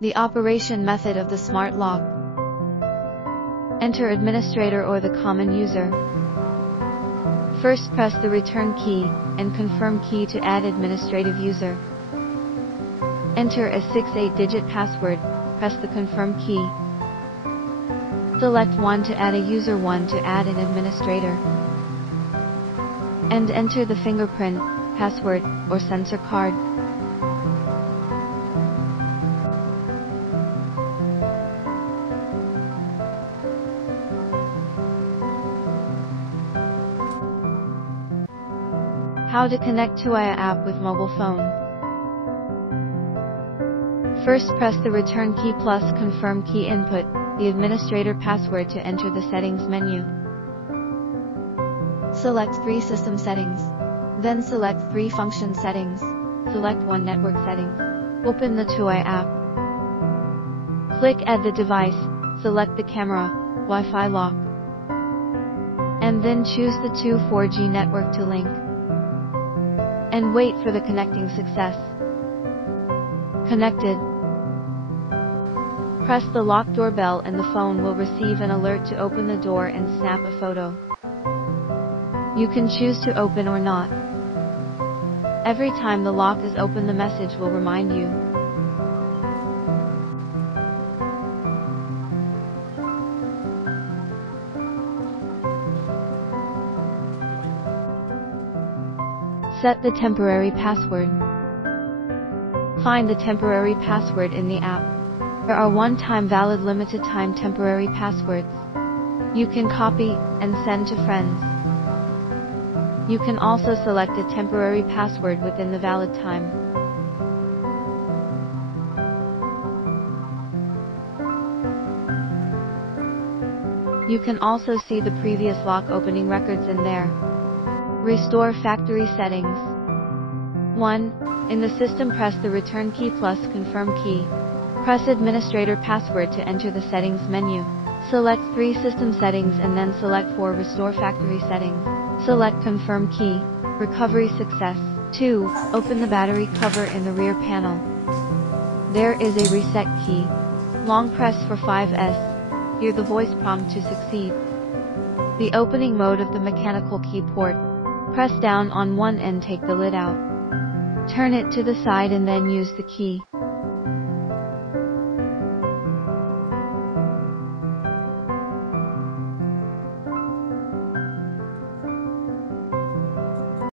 The operation method of the smart lock. Enter administrator or the common user. First press the return key and confirm key to add administrative user. Enter a 6-8-digit password, press the confirm key. Select 1 to add a user, 1 to add an administrator. And enter the fingerprint, password, or sensor card. How to connect to Tuya app with mobile phone. First press the return key plus confirm key, input the administrator password to enter the settings menu. Select 3 system settings. Then select 3 function settings. Select 1 network settings. Open the Tuya app. Click add the device, select the camera, Wi-Fi lock. And then choose the 4G network to link. And wait for the connecting success. Connected. Press the lock doorbell and the phone will receive an alert to open the door and snap a photo. You can choose to open or not. Every time the lock is open, the message will remind you. Set the temporary password. Find the temporary password in the app. There are one-time valid limited time temporary passwords. You can copy and send to friends. You can also select a temporary password within the valid time. You can also see the previous lock opening records in there. Restore factory settings. 1. In the system, press the return key plus confirm key. Press administrator password to enter the settings menu. Select 3 system settings and then select 4 restore factory settings. Select confirm key. Recovery success. 2. Open the battery cover in the rear panel. There is a reset key. Long press for 5S. Hear the voice prompt to succeed. The opening mode of the mechanical key port. Press down on one and take the lid out. Turn it to the side and then use the key.